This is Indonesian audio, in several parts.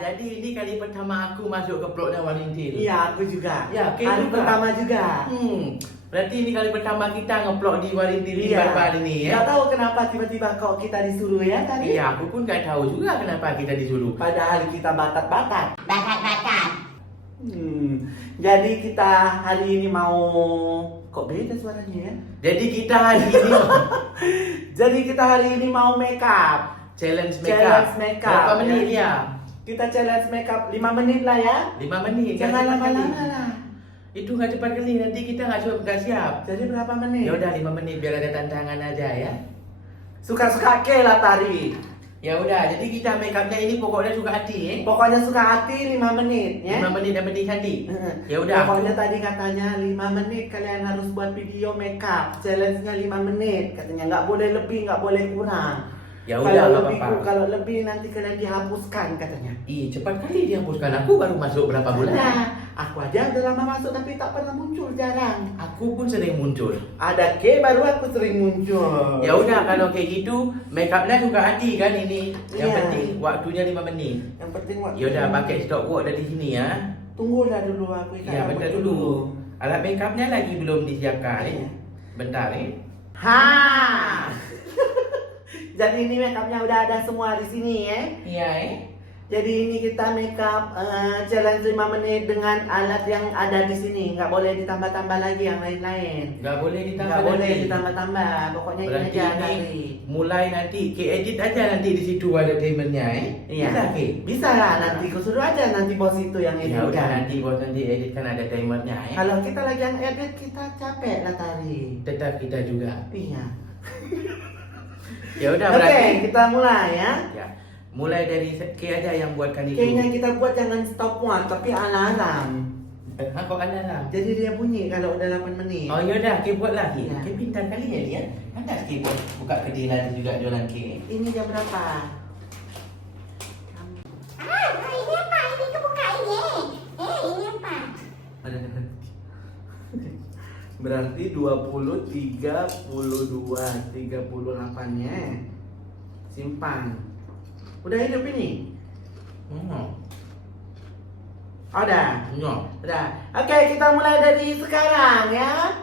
jadi ini kali pertama aku masuk ke vlognya Warintil. Iya, aku juga. Ya, oke Hari juga. pertama juga. Berarti ini kali pertama kita nge-vlog di Warintil baru-baru ini ya. Nggak tahu kenapa tiba-tiba kok kita disuruh ya tadi. Iya, aku pun nggak tahu juga kenapa kita disuruh. Padahal kita bakat-bakat. Bakat-bakat. Jadi kita hari ini mau kok beda suaranya ya? Jadi kita hari ini Jadi kita hari ini mau make up. challenge Challenge make up. Berapa menit ya? Kita challenge make up 5 menit lah ya. 5 menit. Jangan nggak cepat lama-lama kali. lah. Itu nggak cepat kali, nanti kita nggak siap. Jadi berapa menit? Ya udah 5 menit biar ada tantangan aja ya. Suka-suka ke lah tadi. Ya udah, jadi kita make upnya ini pokoknya suka hati ya. Pokoknya suka hati 5 menit ya. 5 menit yang penting hati. Ya udah. Pokoknya tadi katanya 5 menit kalian harus buat video make up. Challenge-nya 5 menit. Katanya nggak boleh lebih, nggak boleh kurang. Ya udah, nggak lebih, apa-apa. kalau lebih nanti kalian dihapuskan katanya. Ih, cepat kali dihapuskan. Aku baru masuk berapa bulan. Nah, aku aja udah lama masuk tapi tak pernah muncul, jarang. Aku pun sering muncul. Ada ke baru aku sering muncul. Ya udah, kalau kayak gitu, make upnya suka hati kan ini. Yang Iya. penting waktunya 5 menit. Yang penting waktu. Ya udah, pakai stopwatch dari sini ya. Tunggu dah dulu aku ikat Ya, rambut bentar dulu. Alat make upnya lagi belum disiapkan. Iya. Bentar ya. Ha. Jadi ini make upnya udah ada semua di sini ya. Iya Jadi ini kita make up challenge 5 menit dengan alat yang ada di sini. Nggak boleh ditambah-tambah lagi yang lain-lain. Nggak boleh ditambah Nggak boleh lagi. ditambah-tambah. Pokoknya Berarti ini aja ini tadi. mulai nanti ke edit aja nanti di situ ada timernya Iya. Bisa ke? Bisa lah nanti kau suruh aja nanti bos itu yang edit. Ya udah, kan. nanti bos nanti edit kan ada timernya ya. Kalau kita lagi yang edit kita capek lah tadi. Tetap kita juga. Iya. Ya udah Oke, berarti. kita mulai ya. Ya. Mulai dari ke aja yang buatkan itu. Kayaknya kita buat jangan stopwatch tapi alarm. Kok ada lah? Jadi dia bunyi kalau udah 8 menit. Oh ya udah, ke buat lagi. Iya. Ke pintar kali ya dia. Ada ke buka kedai lain juga jualan ke. Ini jam berapa? Ini apa? Ini kebuka ini. Ini apa? Berarti 20, 32, 38-nya. Simpan. Udah hidup ini? Udah. No. Udah. Oke, kita mulai dari sekarang ya.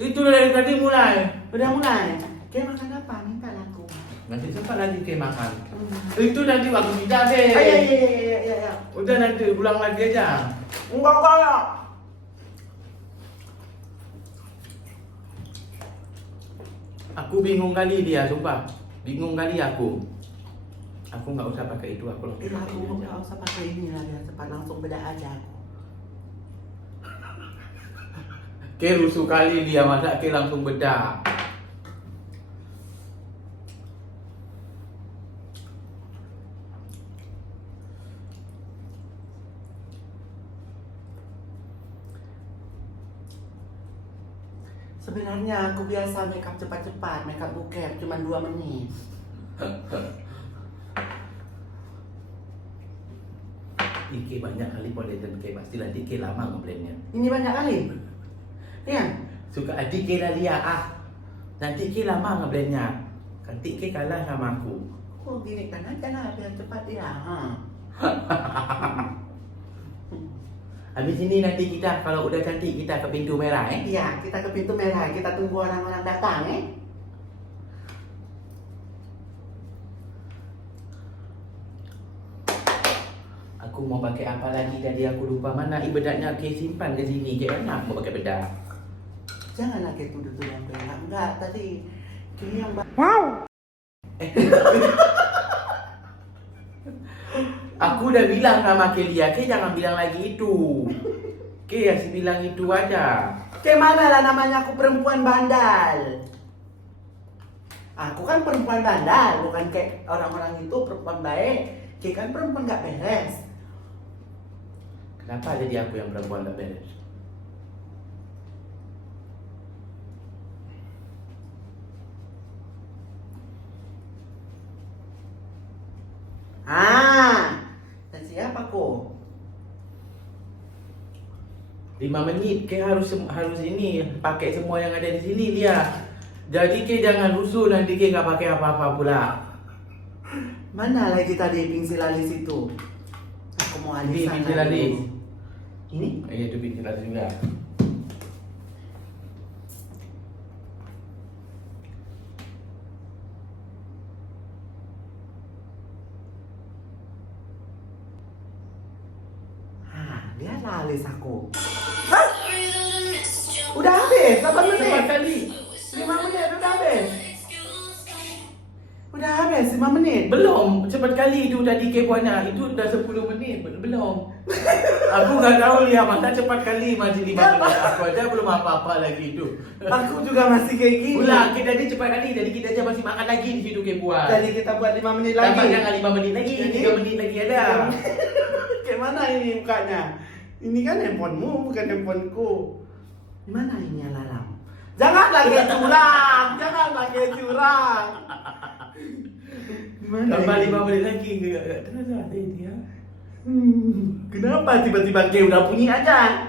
Itu dari tadi mulai. Udah mulai. Oke, makan apa? Minta aku. Nanti sempat lagi ke makan. Itu nanti waktu kita deh. Iya. Udah nanti pulang lagi aja. Enggak. Aku bingung kali dia, sumpah. Bingung kali aku. Aku nggak usah pakai itu, aku langsung Aku pakai ini nggak aja. usah pakai ini lah, biar cepat langsung beda aja aku. Ke rusuh kali dia, masa ke langsung bedak. Sebenarnya aku biasa make up cepat-cepat, make up bokep cuma 2 menit. Ike banyak kali foundation ke, pasti nanti ke lama ngeblendnya. Ini banyak kali. Iya. Suka adik ke lah dia nanti ke lama ngeblendnya. Nanti ke kalah sama aku. Oh gini kan aja lah biar cepat ya. Habis ini nanti kita kalau udah cantik kita ke pintu merah Iya, kita ke pintu merah, kita tunggu orang-orang datang Aku mau pakai apa lagi tadi aku lupa mana bedaknya ke simpan ke sini ke enak mau pakai bedak. Janganlah kayak tuduh-tuduh yang benar. Enggak, tadi kini yang Aku udah bilang sama Kelia, ke jangan bilang lagi itu. Ke kasih bilang itu aja. kayak mana lah namanya aku perempuan bandal. Aku kan perempuan bandal, bukan kayak orang-orang itu perempuan baik. Kayak kan perempuan gak beres. Kenapa jadi aku yang perempuan gak beres? Dan siapa kok? 5 menit ke harus ini pakai semua yang ada di sini dia. Jadi ke jangan rusuh nanti ke nggak pakai apa-apa pula. Mana lagi tadi pingsil alis itu? Aku mau Ini alisan. pintil alis. Ini? Iya, itu pintil alis juga. Lihatlah alis aku. Hah? Udah habis, 8 menit. Cepat kali. 5 menit udah habis. Udah habis 5 menit. Belum, cepat kali itu tadi ke buana. Itu udah 10 menit. Belum. Aku nggak tahu lihat mana cepat kali masih 5 menit. Aku aja belum apa-apa lagi itu. Aku juga masih kayak gini. Ulang, kita tadi cepat kali. Jadi kita aja masih makan lagi di situ ke buat. Jadi kita buat 5 menit lagi. Tambah jangan 5 menit lagi, Jadi- 3 menit lagi ada. Kayak mana ini mukanya? Ini kan handphonemu, bukan handphoneku. Gimana ini alarm? Jangan lagi curang, jangan lagi curang. Gimana? Tambah ini? 5 menit lagi. Enggak terasa dia. Kenapa tiba-tiba kayak udah bunyi aja?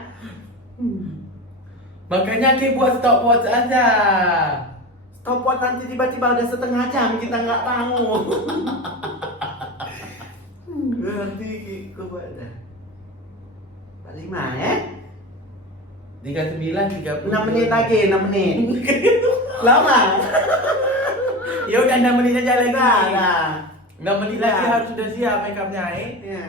Makanya ke buat stopwatch aja. Stopwatch nanti tiba-tiba udah setengah jam kita nggak tahu. Nanti aku buat dah. 5 ya? 39, 30. 6 menit lagi, 6 menit. Lama. Ya udah 6 menit aja lagi. Nah. 6 menit Nah. lagi harus sudah siap make upnya Ya.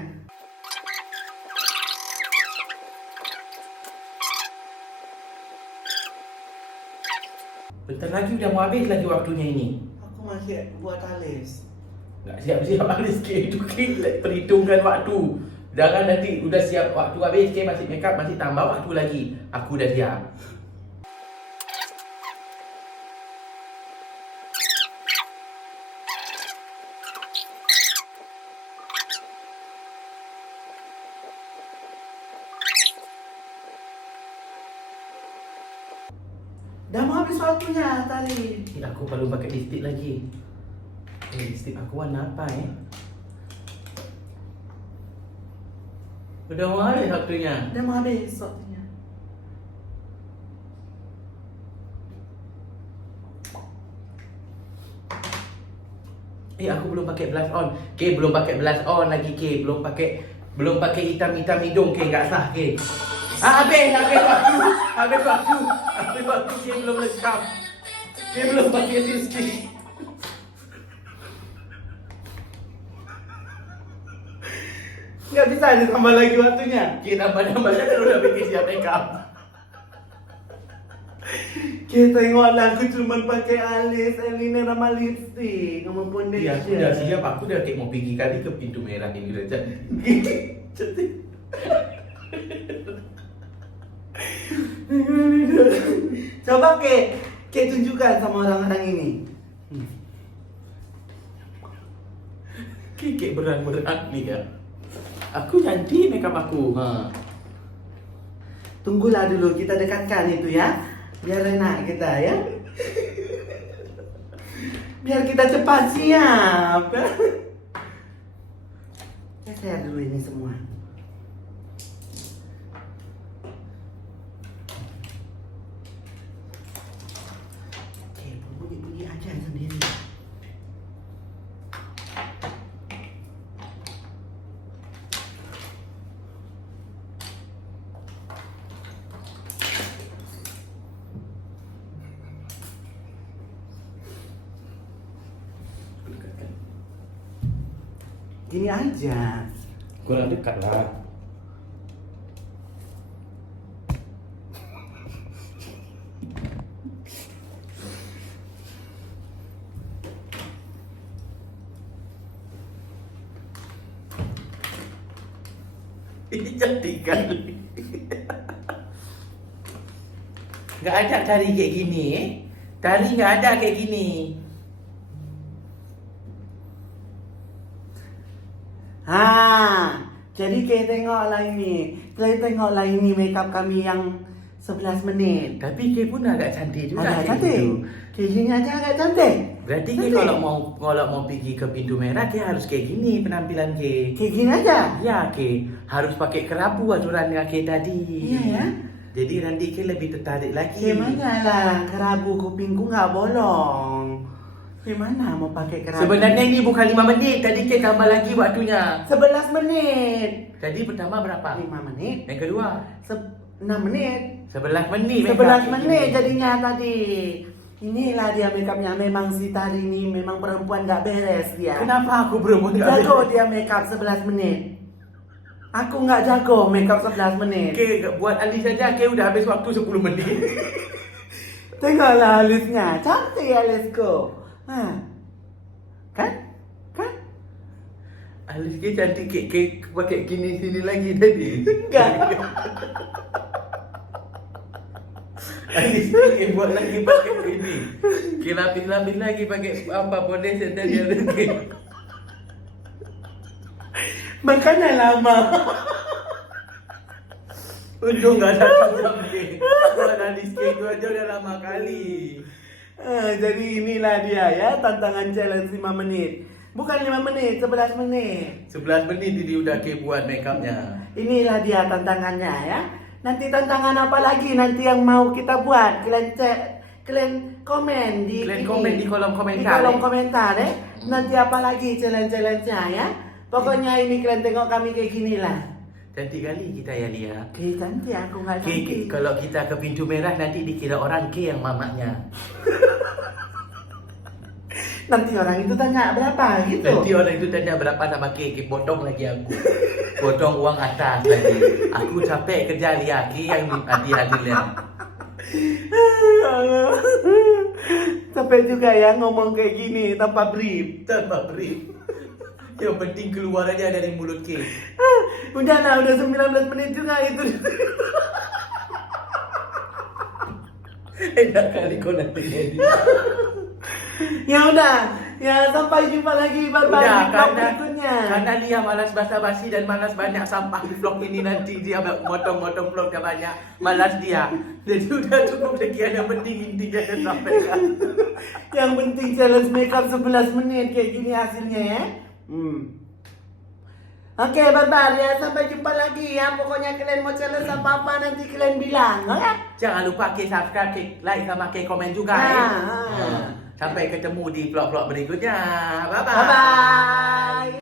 Bentar lagi udah mau habis lagi waktunya ini. Aku masih buat alis. Nggak siap-siap habis ke itu ke perhitungkan waktu. Jangan nanti udah siap waktu habis ke masih make up masih tambah waktu lagi. Aku udah siap. Dah mau habis waktunya tadi. Aku perlu pakai lipstick lagi. Lipstick aku warna apa Udah mau habis waktunya. Dah mau habis waktunya. Aku belum pakai blush on. Belum pakai blush on lagi belum pakai hitam-hitam hidung enggak sah habis waktu belum lengkap. Belum pakai lipstick. Nggak bisa ditambah lagi waktunya. Nambah-nambahnya kan udah bikin siap make up. Kita tengoklah aku cuma pakai alis, eyeliner sama lipstick, sama foundation. Iya, aku udah siap. Aku udah kayak mau pergi kali ke pintu merah ini udah jadi. Cantik. Coba ke tunjukkan sama orang-orang ini. Kayak berat-berat nih ya. Aku janji make up aku. Tunggulah dulu kita dekatkan itu ya. Biar enak kita ya. Biar kita cepat siap. Geser dulu ini semua. Oke, bunyi-bunyi aja sendiri. Gini aja. Kurang dekat lah. Ini cantik kali. Nggak ada tari kayak gini. Tari nggak ada kayak gini. Jadi kayak tengoklah ini. Kayak tengoklah ini makeup kami yang 11 menit. Tapi Kay pun agak cantik juga. Agak kayak cantik. gitu. Kayak gini aja agak cantik. Berarti Kay Cantik. kalau mau pergi ke pintu merah Kay harus kayak gini penampilan Kay. Kayak gini aja. Ya Kay, harus pakai kerabu aturan Kay tadi. Iya ya. Jadi nanti Kay lebih tertarik lagi. Kayak mana lah kerabu kupingku nggak bolong. Gimana mau pakai kerabat? Sebenarnya ini bukan 5 menit. Tadi kita tambah lagi waktunya. 11 menit. Jadi pertama berapa? 5 menit. Yang kedua 6 menit. 11 menit. 11 menit jadinya tadi. Inilah dia makeupnya. Memang si Tari ini memang perempuan gak beres dia. Kenapa aku berumur Jago dia makeup 11 menit. Aku nggak jago makeup 11 menit. Oke, buat Ali saja Oke, udah habis waktu 10 menit. Tengoklah alisnya, cantik alisku. Kan? Kan? Alis ke cantik ke pakai gini sini lagi tadi. Enggak. Alis ke buat lagi pakai ini. Kita lapis-lapis lagi pakai apa foundation tadi lagi. Makanya lama. Untung gak datang jam ni. Buat Alis ke itu aja udah lama kali. Jadi inilah dia ya tantangan challenge 5 menit. Bukan 5 menit, 11 menit. 11 menit ini udah ke buat makeupnya. Inilah dia tantangannya ya. Nanti tantangan apa lagi nanti yang mau kita buat? Kalian komen di Kalian ini. komen di kolom komentar. Di kolom komentar Nanti apa lagi challenge-challenge-nya ya. Pokoknya ini kalian tengok kami kayak gini lah. Cantik kali kita ya Lia. Oke, cantik aku nggak cantik. Kalau kita ke pintu merah nanti dikira orang ke yang mamaknya. Nanti orang itu tanya berapa gitu. Nanti orang itu tanya berapa nama kek, potong lagi aku. Potong uang atas lagi. Aku capek kerja Lia, ke yang adil-adilnya. Capek juga ya ngomong kayak gini tanpa brief. Tanpa brief. Yang penting keluar aja dari mulut ke. Udah 19 menit juga itu. Enak kali kau nanti jadi. Ya udah, ya sampai jumpa lagi bye bye di vlog berikutnya. Karena Lia malas basa-basi dan malas banyak sampah di vlog ini nanti dia motong-motong vlognya banyak, malas dia. Jadi udah cukup sekian yang penting intinya dan sampaikan. Yang penting challenge makeup 11 menit kayak gini hasilnya ya. Oke, bye bye ya, sampai jumpa lagi ya. Pokoknya kalian mau challenge apa-apa nanti kalian bilang, oke? Jangan lupa subscribe, like sama komen juga ya. Sampai ketemu di vlog-vlog berikutnya. Bye bye. Bye bye.